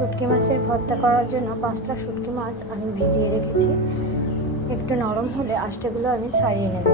শুটকি মাছের ভর্তা করার জন্য 5টা শুটকি মাছ আমি ভিজিয়ে রেখেছি। একটু নরম হলে আঁশটাগুলো আমি ছাড়িয়ে নেব।